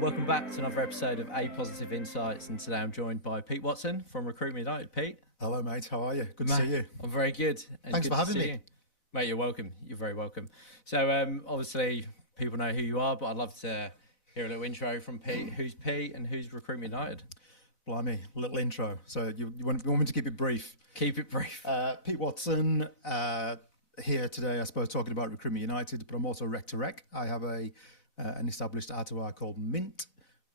Welcome back to another episode of APositive Insights, and today I'm joined by Pete Watson from Recruitment United. Pete, Hello, mate. How are you? Good to mate, see you. I'm very good. And Thanks good for to having see me. you. Mate, you're welcome. You're very welcome. So, obviously, people know who you are, but I'd love to hear a little intro from Pete. Who's Pete and who's Recruitment United? Blimey, little intro. So you want me to keep it brief? Keep it brief. Pete Watson, here today, I suppose, talking about Recruitment United, but I'm also rec to rec. I have an established abattoir called Mint.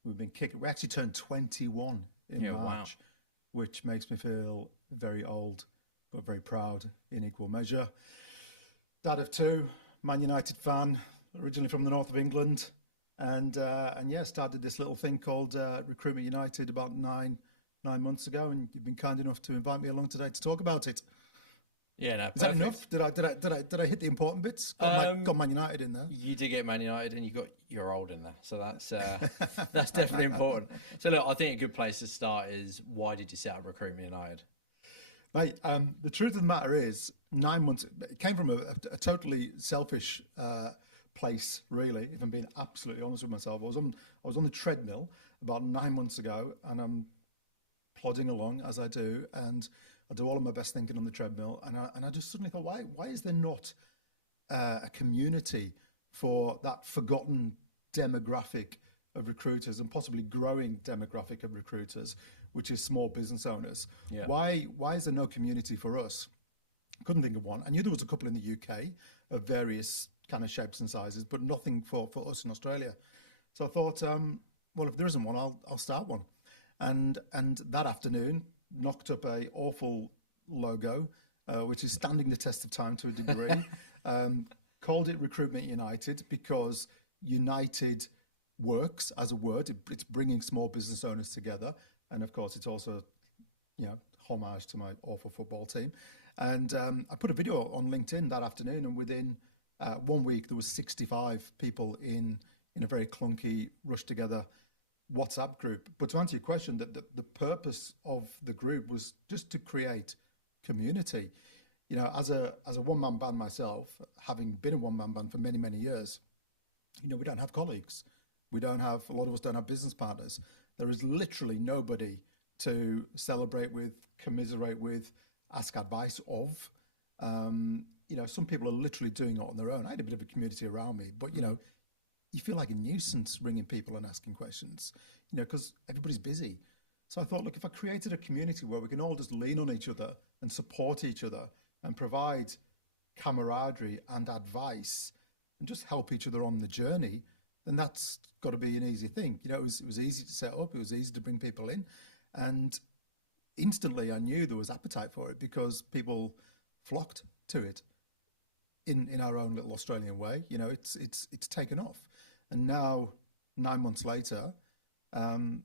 We actually turned 21 in Yeah, March, wow. which makes me feel very old, but very proud in equal measure. Dad of two, Man United fan, originally from the north of England, and yeah, started this little thing called Recruitment United about nine months ago, and you've been kind enough to invite me along today to talk about it. Yeah, no, Is that perfect. enough? Did I hit the important bits? Got Man United in there. You did get Man United, and you got your old in there, so that's that's definitely important. So, look, I think a good place to start is why did you set up Recruitment United? Mate, the truth of the matter is, 9 months. It came from a totally selfish place, really. If I'm being absolutely honest with myself, I was on the treadmill about 9 months ago, and I'm plodding along as I do, and I do all of my best thinking on the treadmill, and I just suddenly thought, why is there not a community for that forgotten demographic of recruiters and possibly growing demographic of recruiters, which is small business owners? Yeah. Why is there no community for us? Couldn't think of one. I knew there was a couple in the UK of various kind of shapes and sizes, but nothing for us in Australia. So I thought, well, if there isn't one, I'll start one. And that afternoon, knocked up a awful logo, which is standing the test of time to a degree. Called it Recruitment United because United works as a word. It's bringing small business owners together, and of course, it's also, homage to my awful football team. And I put a video on LinkedIn that afternoon, and within 1 week, there was 65 people in a very clunky, rushed together WhatsApp group. But to answer your question, the purpose of the group was just to create community. As a one-man band myself, having been a one-man band for many, many years, we don't have colleagues. A lot of us don't have business partners. There is literally nobody to celebrate with, commiserate with, ask advice of. Some people are literally doing it on their own. I had a bit of a community around me, but you feel like a nuisance ringing people and asking questions, because everybody's busy. So I thought, look, if I created a community where we can all just lean on each other and support each other and provide camaraderie and advice and just help each other on the journey, then that's got to be an easy thing. It was easy to set up. It was easy to bring people in. And instantly I knew there was appetite for it because people flocked to it in our own little Australian way. It's taken off. And now, 9 months later,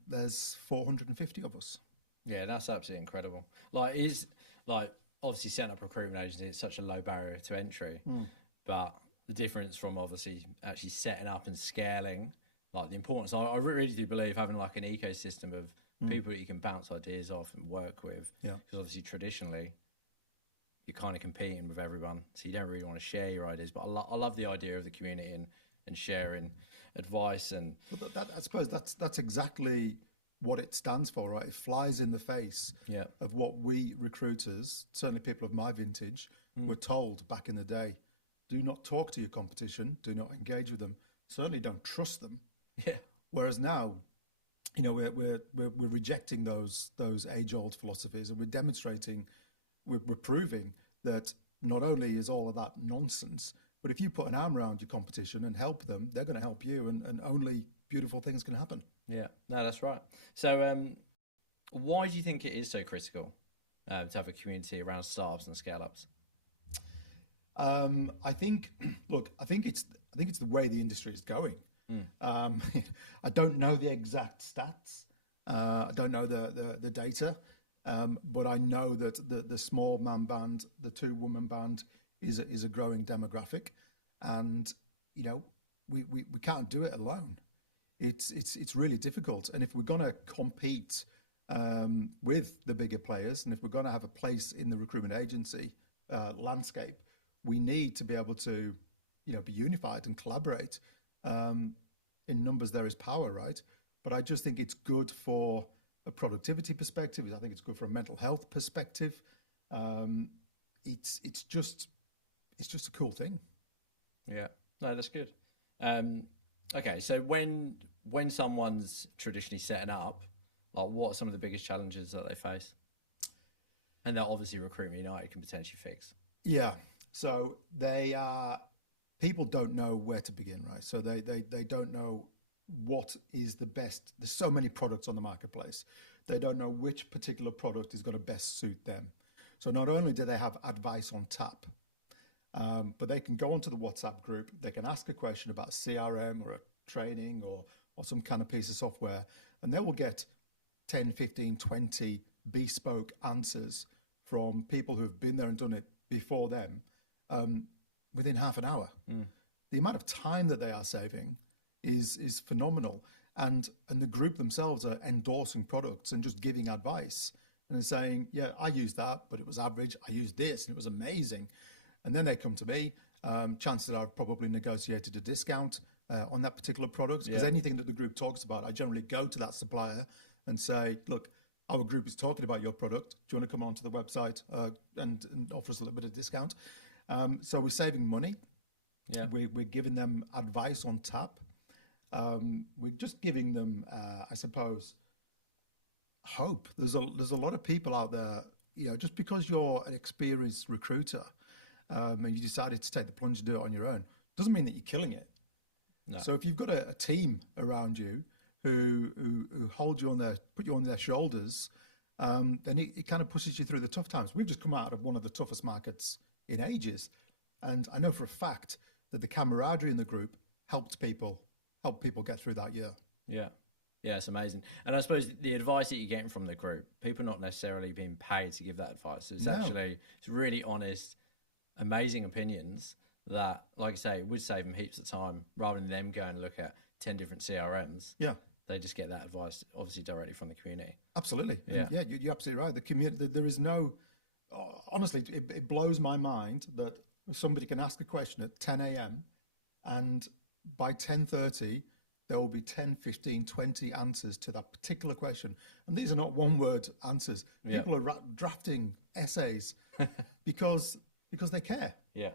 there's 450 of us. Yeah, that's absolutely incredible. Obviously setting up a recruitment agency, it's such a low barrier to entry, but the difference from obviously actually setting up and scaling, like the importance, I really do believe having like an ecosystem of people that you can bounce ideas off and work with. Yeah. Because obviously traditionally you're kind of competing with everyone, so you don't really want to share your ideas. But I love the idea of the community and sharing advice and. But I suppose that's exactly what it stands for, right? It flies in the face of what we recruiters, certainly people of my vintage, were told back in the day. Do not talk to your competition. Do not engage with them. Certainly don't trust them. Yeah. Whereas now, we're rejecting those age-old philosophies, and we're demonstrating, we're proving that not only is all of that nonsense, but if you put an arm around your competition and help them, they're going to help you, and only beautiful things can happen. Yeah, no, that's right. So, why do you think it is so critical to have a community around startups and scale-ups? I think it's the way the industry is going. I don't know the exact stats. I don't know the data, but I know that the small man band, the two-woman band, is a growing demographic, and we can't do it alone. It's really difficult, and if we're going to compete with the bigger players, and if we're going to have a place in the recruitment agency landscape, we need to be able to be unified and collaborate. in numbers there is power, right? But I just think it's good for a productivity perspective. I think it's good for a mental health perspective. It's just a cool thing. Yeah, no, that's good. Okay, so when someone's traditionally setting up, like, what are some of the biggest challenges that they face, and that obviously Recruitment United can potentially fix? Yeah, so people don't know where to begin, right? So they don't know what is the best. There's so many products on the marketplace. They don't know which particular product is going to best suit them. So not only do they have advice on tap, but they can go onto the WhatsApp group, they can ask a question about CRM or a training or some kind of piece of software, and they will get 10, 15, 20 bespoke answers from people who've been there and done it before them within half an hour. The amount of time that they are saving is phenomenal. And the group themselves are endorsing products and just giving advice and saying, yeah, I used that, but it was average. I used this and it was amazing. And then they come to me. Chances are I've probably negotiated a discount on that particular product, because anything that the group talks about, I generally go to that supplier and say, look, our group is talking about your product. Do you want to come onto the website and offer us a little bit of discount? So we're saving money. Yeah, we're giving them advice on tap. We're just giving them, I suppose, hope. There's a lot of people out there, just because you're an experienced recruiter and you decided to take the plunge and do it on your own, doesn't mean that you're killing it. no. So if you've got a team around you who hold you put you on their shoulders, then it kind of pushes you through the tough times. We've just come out of one of the toughest markets in ages, and I know for a fact that the camaraderie in the group helped people get through that year. Yeah, it's amazing. And I suppose the advice that you're getting from the group, people not necessarily being paid to give that advice. It's it's really honest, amazing opinions that, like I say, would save them heaps of time rather than them going and look at 10 different CRMs. Yeah. They just get that advice, obviously, directly from the community. Absolutely. Yeah. Yeah, you're absolutely right. The community, there is no, honestly, it blows my mind that somebody can ask a question at 10 a.m. and by 10:30, there will be 10, 15, 20 answers to that particular question. And these are not one-word answers. Yeah. People are drafting essays because they care. Yeah.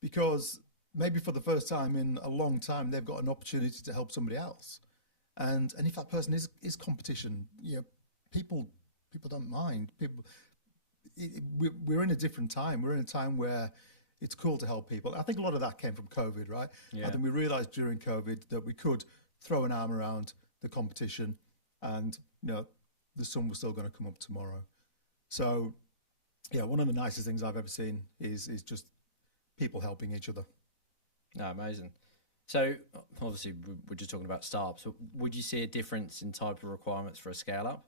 Because maybe for the first time in a long time, they've got an opportunity to help somebody else. And if that person is competition, people don't mind. We're in a different time. We're in a time where it's cool to help people. I think a lot of that came from COVID, right? Yeah. I think we realized during COVID that we could throw an arm around the competition and, the sun was still going to come up tomorrow. So, yeah, one of the nicest things I've ever seen is just people helping each other. No, amazing. So, obviously, we're just talking about startups. Would you see a difference in type of requirements for a scale-up?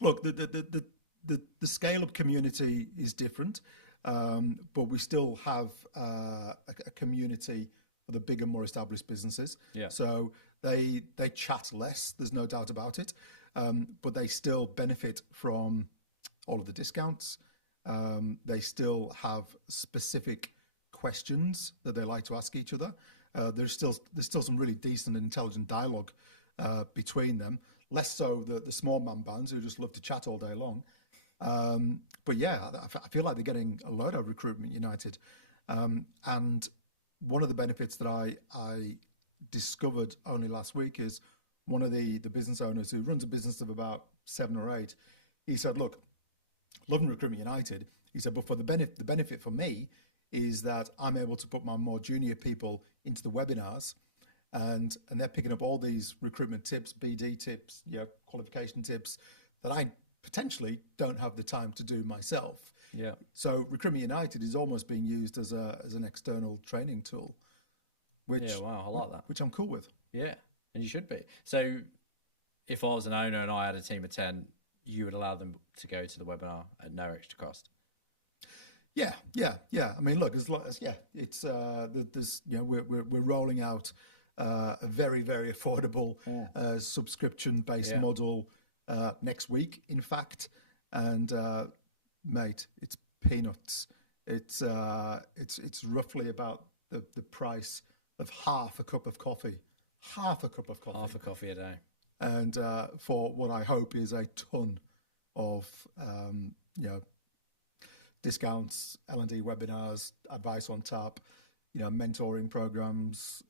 Look, the scale-up community is different, but we still have a community for the bigger, more established businesses. Yeah. So they chat less, there's no doubt about it, but they still benefit from all of the discounts. They still have specific questions that they like to ask each other. There's still some really decent and intelligent dialogue between them. Less so the small man bands who just love to chat all day long. But yeah, I feel like they're getting a load out of Recruitment United. And one of the benefits that I discovered only last week is one of the business owners who runs a business of about 7 or 8. He said, look, loving Recruitment United, he said, but for the benefit for me is that I'm able to put my more junior people into the webinars, and they're picking up all these recruitment tips, BD tips, qualification tips that I potentially don't have the time to do myself. Yeah. So Recruitment United is almost being used as an external training tool, which wow, I like that. Which I'm cool with. Yeah, and you should be. So if I was an owner and I had a team of 10, you would allow them to go to the webinar at no extra cost? Yeah. I mean, look, it's there's we're rolling out a very, very affordable subscription-based model next week, in fact, and mate, it's peanuts. It's roughly about the price of half a cup of coffee, half a cup of coffee, Half a coffee a day. and for what I hope is a ton of discounts, L&D webinars, advice on tap, mentoring programs,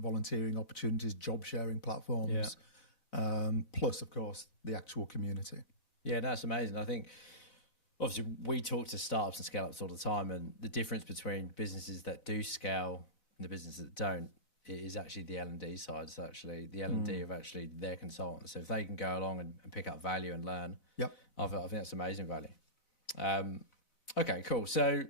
volunteering opportunities, job sharing platforms, plus of course the actual community. Yeah, that's amazing. I think obviously we talk to startups and scale ups all the time, and the difference between businesses that do scale and the businesses that don't is actually the L&D side. So actually the L&D of actually their consultants. So if they can go along and pick up value and learn, I think that's amazing value. Okay, cool. So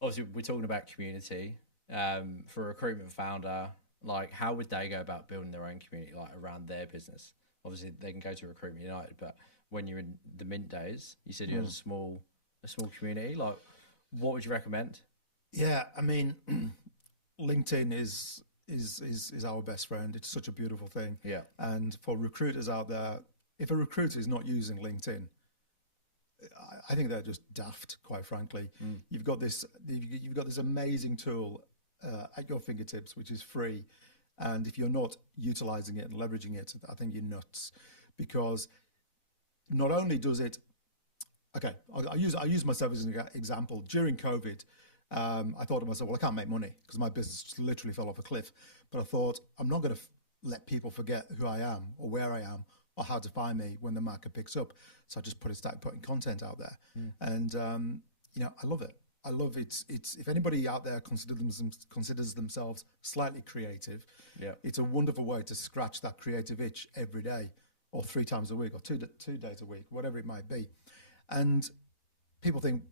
obviously we're talking about community. For a recruitment founder, like how would they go about building their own community, like around their business? Obviously they can go to Recruitment United, but when you're in the Mint days, you said you had a small community. Like, what would you recommend? Yeah, I mean, LinkedIn is our best friend. It's such a beautiful thing. Yeah. And for recruiters out there, if a recruiter is not using LinkedIn, I think they're just daft, quite frankly. You've got this amazing tool at your fingertips, which is free, and if you're not utilizing it and leveraging it, I think you're nuts. Because not only does it, okay, I use myself as an example. During COVID, I thought to myself, well, I can't make money because my business just literally fell off a cliff. But I thought, I'm not going to let people forget who I am or where I am or how to find me when the market picks up. So I just started putting content out there. And, I love it. I love it. It's if anybody out there considers themselves slightly creative, it's a wonderful way to scratch that creative itch every day, or 3 times a week, or two days a week, whatever it might be. And people think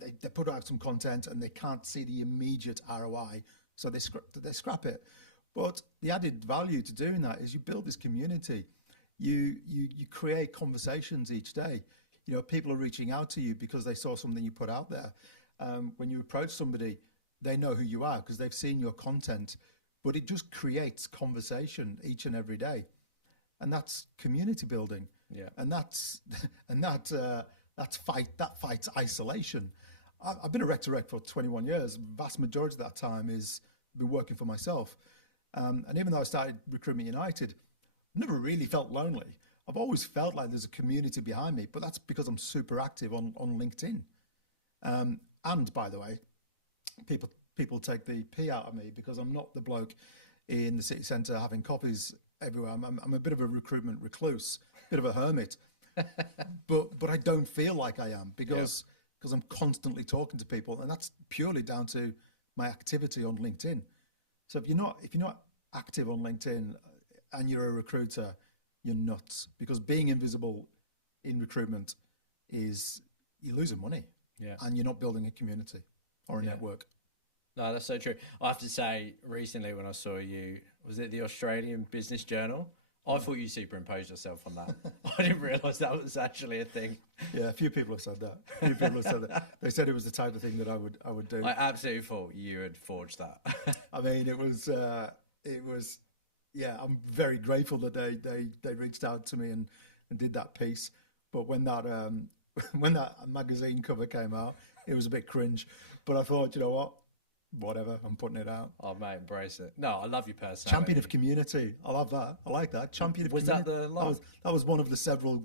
they put out some content and they can't see the immediate ROI, so they scrap it. But the added value to doing that is you build this community. You create conversations each day. People are reaching out to you because they saw something you put out there. When you approach somebody, they know who you are because they've seen your content, but it just creates conversation each and every day. And that's community building. Yeah. And that fights isolation. I've been a rec to rec for 21 years. Vast majority of that time is been working for myself. And even though I started Recruitment United, I never really felt lonely. I've always felt like there's a community behind me, but that's because I'm super active on LinkedIn. And by the way, people take the pee out of me because I'm not the bloke in the city centre having coffees everywhere. I'm a bit of a recruitment recluse, bit of a hermit, but I don't feel like I am because I'm constantly talking to people, and that's purely down to my activity on LinkedIn. So if you're not active on LinkedIn and you're a recruiter, you're nuts, because being invisible in recruitment is you're losing money. Yeah. And you're not building a community or a network. No, that's so true. I have to say, recently when I saw you, was it the Australian Business Journal? I thought you superimposed yourself on that. I didn't realise that was actually a thing. Yeah, a few people have said that. They said it was the type of thing that I would do. I absolutely thought you had forged that. I mean, it was. Yeah, I'm very grateful that they reached out to me and did that piece. But when that magazine cover came out, it was a bit cringe. But I thought, you know what? Whatever, I'm putting it out. Oh, mate, embrace it. No, I love your personality. Champion of community. I love that. I like that. Champion of community. Was that the line? That was one of the several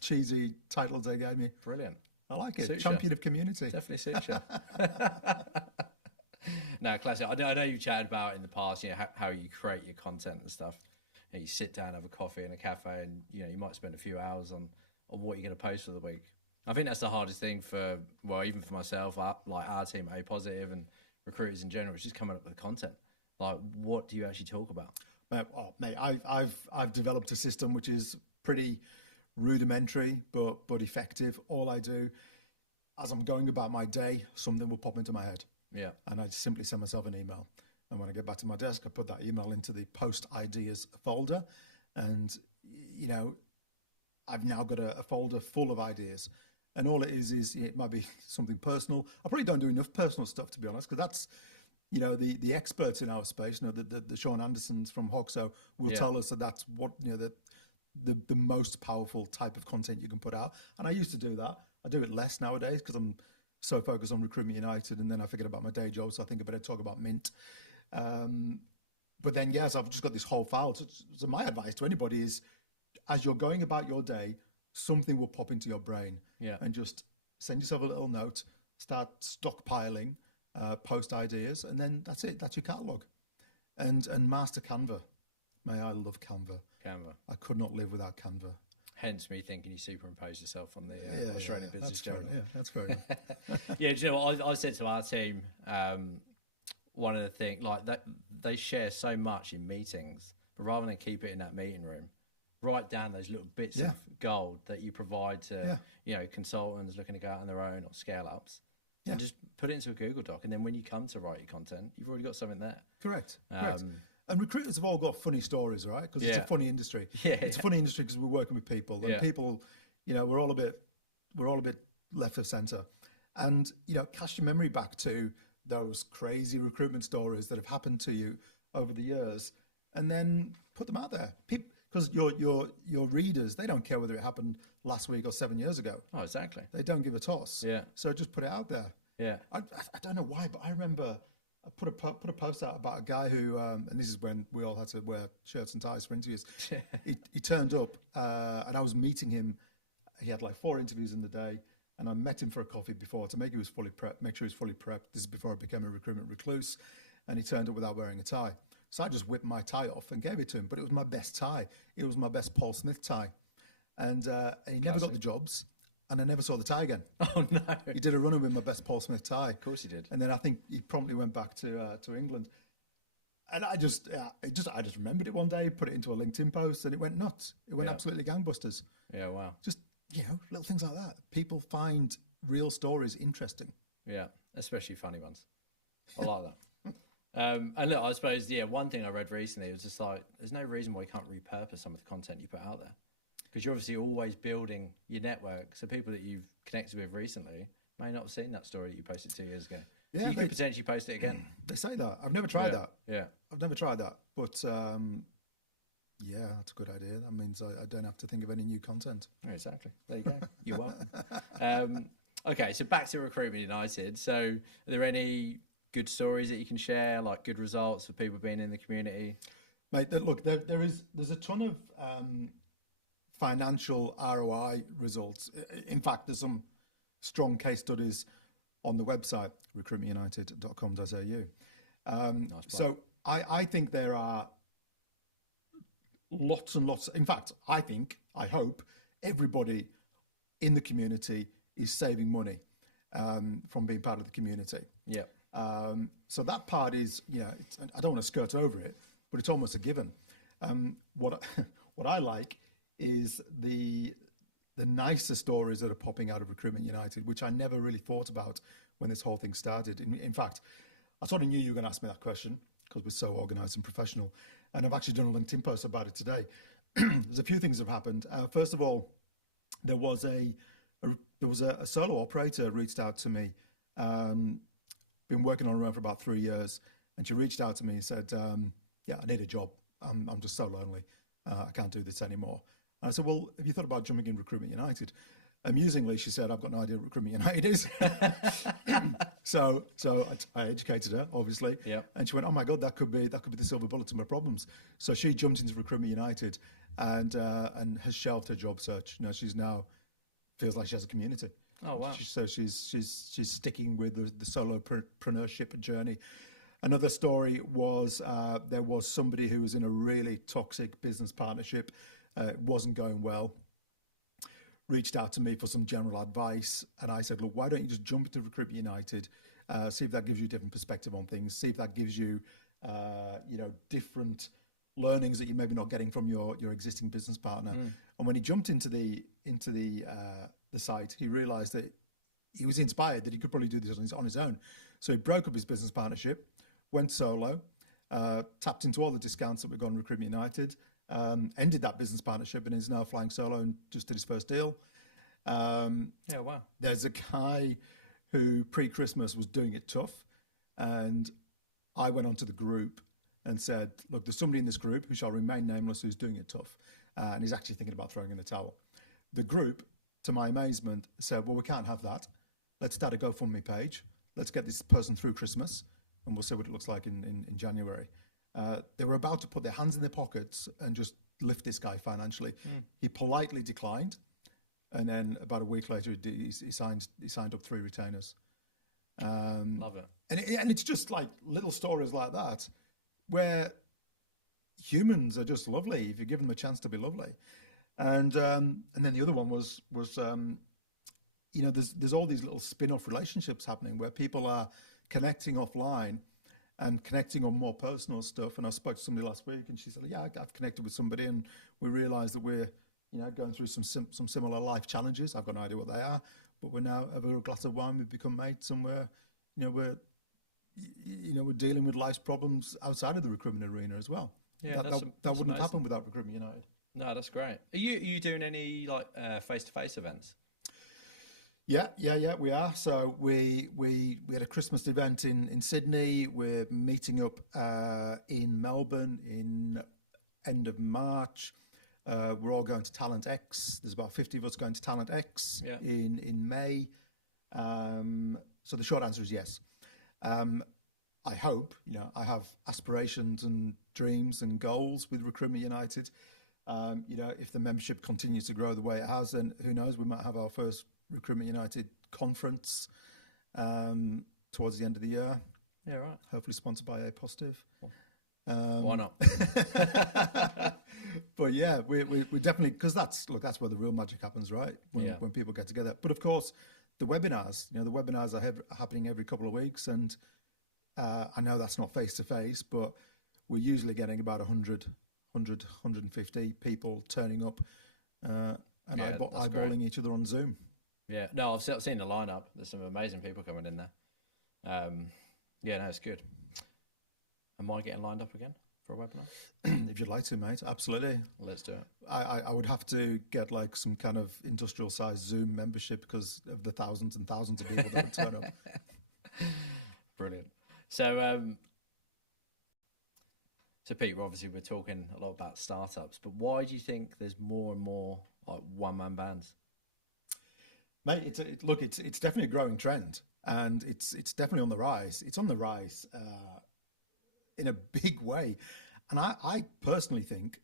cheesy titles they gave me. Brilliant. I like it. Champion of community. Definitely suits you. No, classic. I know you chatted about in the past, how you create your content and stuff. You sit down, have a coffee in a cafe, and you might spend a few hours on what you're going to post for the week. I think that's the hardest thing even for myself, like our team, APositive, and recruiters in general, is just coming up with content. Like, what do you actually talk about? Mate, I've developed a system which is pretty rudimentary but effective. All I do, as I'm going about my day, something will pop into my head. Yeah. And I simply send myself an email. And when I get back to my desk, I put that email into the post ideas folder. And, I've now got a folder full of ideas. And all it is it might be something personal. I probably don't do enough personal stuff, to be honest, because that's, the experts in our space, the Sean Andersons from Hoxo will tell us that that's what, the most powerful type of content you can put out. And I used to do that. I do it less nowadays because I'm so focused on Recruitment United, and then I forget about my day job, so I think I better talk about Mint. but then, yes, I've just got this whole file. So my advice to anybody is, as you're going about your day, something will pop into your brain. Yeah. And just send yourself a little note, start stockpiling, post ideas, and then that's it. That's your catalogue. And master Canva. May I love Canva. Canva. I could not live without Canva. Hence me thinking you superimpose yourself on the Australian Business Journal. Yeah, that's fair enough. Yeah, do you know what I said to our team? One of the things, like that, they share so much in meetings, but rather than keep it in that meeting room, write down those little bits of gold that you provide to consultants looking to go out on their own or scale ups, and just put it into a Google Doc. And then when you come to write your content, you've already got something there. Correct. And recruiters have all got funny stories, right? Because it's a funny industry. It's a funny industry because we're working with people, and people, we're all a bit left of centre. And cast your memory back to those crazy recruitment stories that have happened to you over the years, and then put them out there. Because your readers, they don't care whether it happened last week or 7 years ago. Oh, exactly. They don't give a toss. Yeah. So just put it out there. Yeah. I don't know why, but I remember I put a post out about a guy who, and this is when we all had to wear shirts and ties for interviews. He turned up, and I was meeting him. He had like 4 interviews in the day, and I met him for a coffee before to make sure he was fully prepped. This is before I became a recruitment recluse, and he turned up without wearing a tie. So I just whipped my tie off and gave it to him, but it was my best tie. It was my best Paul Smith tie, and he never got the jobs. And I never saw the tie again. Oh no! He did a runner with my best Paul Smith tie. Of course he did. And then I think he promptly went back to England. And I just remembered it one day, put it into a LinkedIn post, and it went nuts. It went absolutely gangbusters. Yeah, wow. Just little things like that. People find real stories interesting. Yeah, especially funny ones. I like that. And look, I suppose one thing I read recently was just like, there's no reason why you can't repurpose some of the content you put out there. Because you're obviously always building your network. So people that you've connected with recently may not have seen that story that you posted 2 years ago. Yeah, so you could potentially post it again. They say that. I've never tried that. Yeah. I've never tried that. But that's a good idea. That means I don't have to think of any new content. Yeah, exactly. There you go. You're welcome. Okay, so back to Recruitment United. So are there any good stories that you can share, like good results for people being in the community? Mate, look, there's a ton of financial ROI results. In fact, there's some strong case studies on the website, recruitmentunited.com.au. So I think there are lots and lots. In fact, I hope everybody in the community is saving money from being part of the community. Yeah. So that part is, I don't want to skirt over it, but it's almost a given. What I like is the nicer stories that are popping out of Recruitment United, which I never really thought about when this whole thing started. In fact, I sort of knew you were going to ask me that question because we're so organised and professional. And I've actually done a LinkedIn post about it today. There's a few things that have happened. First of all, there was a solo operator reached out to me. Been working on her own for about 3 years, and she reached out to me and said, I need a job. I'm just so lonely. I can't do this anymore. And I said, well, have you thought about jumping in Recruitment United? Amusingly, she said, I've got no idea what Recruitment United is. So I educated her, obviously. Yep. And she went, oh my God, that could be the silver bullet to my problems. So she jumped into Recruitment United and has shelved her job search. She's now feels like she has a community. Oh wow! So she's sticking with the solopreneurship journey. Another story was there was somebody who was in a really toxic business partnership. It wasn't going well. Reached out to me for some general advice, and I said, look, why don't you just jump into Recruitment United, see if that gives you a different perspective on things, see if that gives you different learnings that you're maybe not getting from your existing business partner. And when he jumped into the site, he realized that he was inspired that he could probably do this on his own. So he broke up his business partnership, went solo, tapped into all the discounts that we've got on Recruitment United, ended that business partnership, and is now flying solo and just did his first deal. Yeah, wow. There's a guy who pre-Christmas was doing it tough, and I went onto the group and said, look, there's somebody in this group who shall remain nameless who's doing it tough, and he's actually thinking about throwing in the towel. The group, to my amazement, said, well, we can't have that. Let's start a GoFundMe page. Let's get this person through Christmas, and we'll see what it looks like in January. They were about to put their hands in their pockets and just lift this guy financially. He politely declined, and then about a week later, he signed up 3 retainers. Love it. And it's just like little stories like that, where humans are just lovely if you give them a chance to be lovely. And then the other one was there's all these little spin-off relationships happening where people are connecting offline and connecting on more personal stuff. And I spoke to somebody last week, and she said, "Yeah, I've connected with somebody, and we realised that we're going through some similar life challenges. I've got no idea what they are, but we're now over a glass of wine. We've become mates, and we're dealing with life's problems outside of the recruitment arena as well. Yeah, that wouldn't happen without Recruitment United." No, that's great. Are you doing any like face-to-face events? Yeah, we are. So we had a Christmas event in Sydney. We're meeting up in Melbourne in end of March. We're all going to Talent X. There's about 50 of us going to Talent X in May. So the short answer is yes. I hope, I have aspirations and dreams and goals with Recruitment United. If the membership continues to grow the way it has, then who knows, we might have our first Recruitment United conference towards the end of the year. Yeah, right. Hopefully sponsored by APositive. Why not? But yeah, we definitely, because that's where the real magic happens, right? When people get together. But of course, the webinars, the webinars are happening every couple of weeks, and I know that's not face to face, but we're usually getting about 150 people turning up and eyeballing each other on Zoom. Yeah, no, I've seen the lineup. There's some amazing people coming in there. It's good. Am I getting lined up again for a webinar? If you'd like to, mate, absolutely. Let's do it. I would have to get like some kind of industrial sized Zoom membership because of the thousands and thousands of people that would turn up. Brilliant. So Pete, obviously we're talking a lot about startups, but why do you think there's more and more like one-man bands? Mate, it's definitely a growing trend, and it's definitely on the rise. It's on the rise in a big way, and I personally think,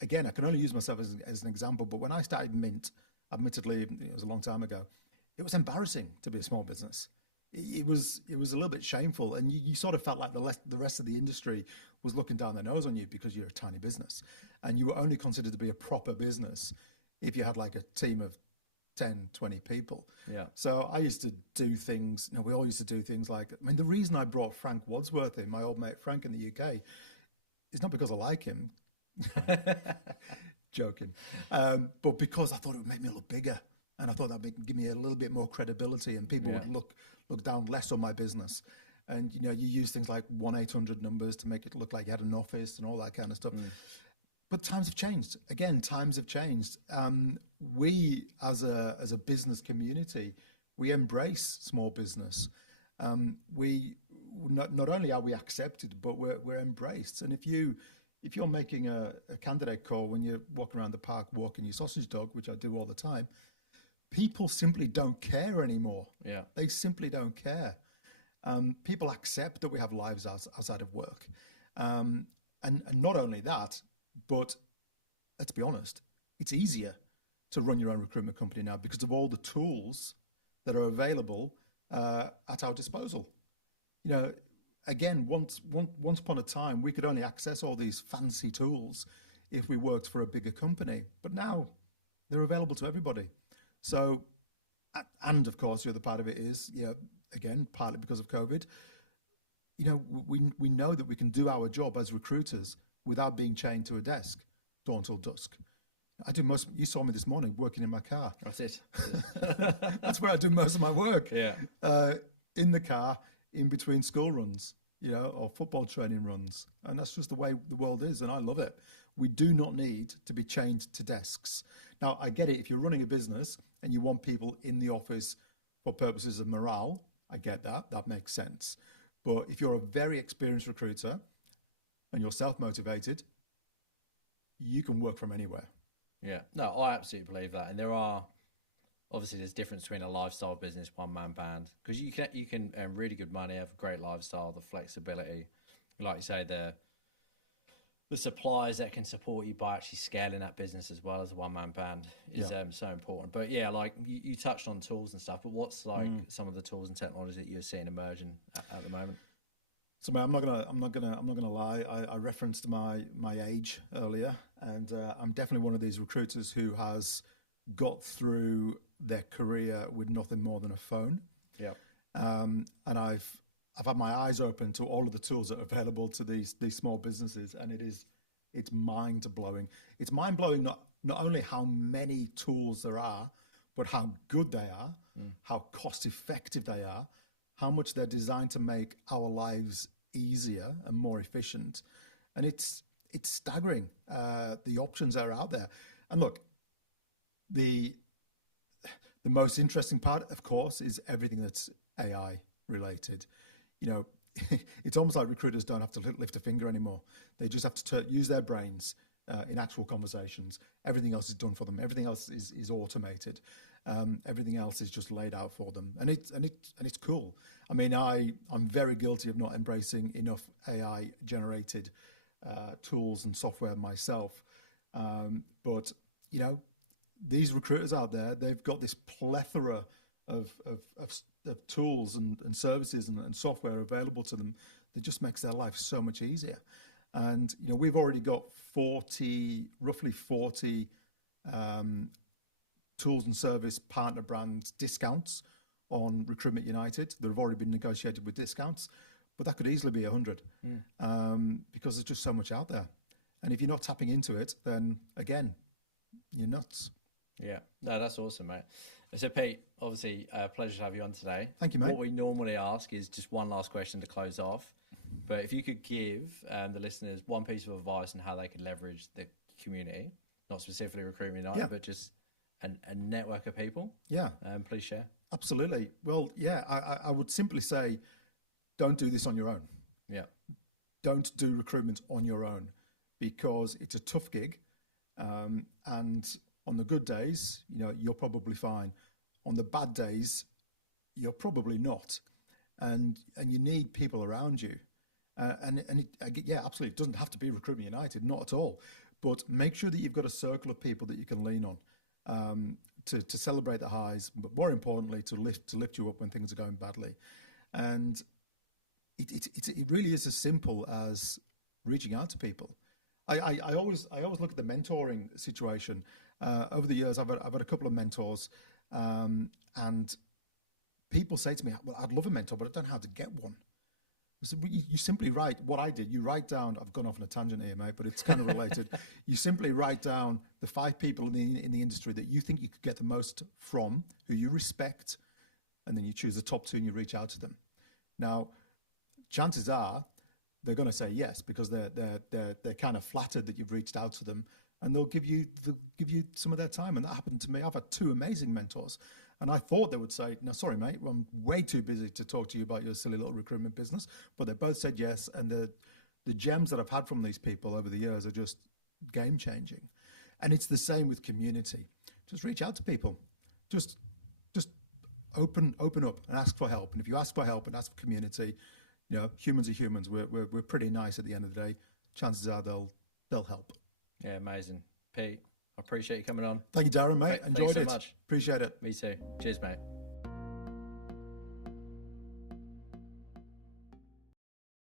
again, I can only use myself as an example, but when I started Mint, admittedly it was a long time ago, it was embarrassing to be a small business. It was a little bit shameful, and you sort of felt like the rest of the industry was looking down their nose on you because you're a tiny business, and you were only considered to be a proper business if you had like a team of 10, 20 people. Yeah. So I used to do things, we all used to do things like, the reason I brought Frank Wadsworth in, my old mate Frank in the UK, is not because I like him, joking, but because I thought it would make me look bigger. And I thought that would give me a little bit more credibility, and people would look down less on my business. And, you use things like 1-800 numbers to make it look like you had an office and all that kind of stuff. But times have changed. Again, times have changed. We, as a business community, we embrace small business. We not only are we accepted, but we're embraced. And if you're making a candidate call when you're walking around the park walking your sausage dog, which I do all the time, people simply don't care anymore. Yeah, they simply don't care. People accept that we have lives outside of work, and not only that, but let's be honest, it's easier to run your own recruitment company now because of all the tools that are available at our disposal. Again, once upon a time, we could only access all these fancy tools if we worked for a bigger company, but now they're available to everybody. So, and of course, the other part of it is, again, partly because of COVID, we know that we can do our job as recruiters without being chained to a desk dawn till dusk. You saw me this morning working in my car. That's it. That's where I do most of my work. Yeah. In the car, in between school runs, or football training runs. And that's just the way the world is, and I love it. We do not need to be chained to desks. Now, I get it. If you're running a business and you want people in the office for purposes of morale, I get that. That makes sense. But if you're a very experienced recruiter and you're self-motivated, you can work from anywhere. Yeah, no, I absolutely believe that. And there's difference between a lifestyle business, one-man band, because you can earn really good money, have a great lifestyle, the flexibility, like you say, the the suppliers that can support you by actually scaling that business as well as a one-man band is so important. But yeah, like you touched on tools and stuff, but what's like some of the tools and technologies that you're seeing emerging at the moment? So mate, I'm not gonna lie. I referenced my age earlier, and I'm definitely one of these recruiters who has got through their career with nothing more than a phone. Yeah. And I've had my eyes open to all of the tools that are available to these small businesses, and it's mind blowing. It's mind blowing not only how many tools there are, but how good they are, how cost effective they are, how much they're designed to make our lives easier and more efficient. And it's staggering, the options that are out there. And look, the most interesting part, of course, is everything that's AI related. You know, it's almost like recruiters don't have to lift a finger anymore. They just have to use their brains in actual conversations. Everything else is done for them. Everything else is automated. Everything else is just laid out for them, and it's cool. I mean, I'm very guilty of not embracing enough AI generated tools and software myself. But you know, these recruiters out there, they've got this plethora of tools and services and software available to them that just makes their life so much easier. And you know, we've already got roughly 40 tools and service partner brand discounts on Recruitment United that have already been negotiated with discounts, but that could easily be 100 because there's just so much out there. And if you're not tapping into it, then again, you're nuts. Yeah, no, that's awesome, mate. So Pete, obviously a pleasure to have you on today. Thank you, mate. What we normally ask is just one last question to close off. But if you could give the listeners one piece of advice on how they could leverage the community, not specifically Recruitment United, but just a network of people. Yeah. Please share. Absolutely. Well, yeah, I would simply say, don't do this on your own. Yeah. Don't do recruitment on your own, because it's a tough gig. And on the good days, you know, you're probably fine. On the bad days, you're probably not. And you need people around you. Yeah, absolutely. It doesn't have to be Recruitment United, not at all. But make sure that you've got a circle of people that you can lean on to celebrate the highs, but more importantly, to lift you up when things are going badly. And it really is as simple as reaching out to people. I always look at the mentoring situation. Over the years, I've had a couple of mentors, and people say to me, "Well, I'd love a mentor, but I don't know how to get one." So you simply write what I did. You write down. I've gone off on a tangent here, mate, but it's kind of related. You simply write down the 5 people in the industry that you think you could get the most from, who you respect, and then you choose the top 2 and you reach out to them. Now, chances are they're going to say yes, because they're kind of flattered that you've reached out to them, and they'll give you some of their time. And that happened to me. I've had 2 amazing mentors. And I thought they would say, "No, sorry, mate, I'm way too busy to talk to you about your silly little recruitment business." But they both said yes. And the gems that I've had from these people over the years are just game changing. And it's the same with community. Just reach out to people. Just open up and ask for help. And if you ask for help and ask for community, you know, humans are humans. We're pretty nice at the end of the day. Chances are they'll help. Yeah, amazing. Pete, I appreciate you coming on. Thank you, Darren, mate. Enjoyed it. Thanks so much. Appreciate it. Me too. Cheers, mate.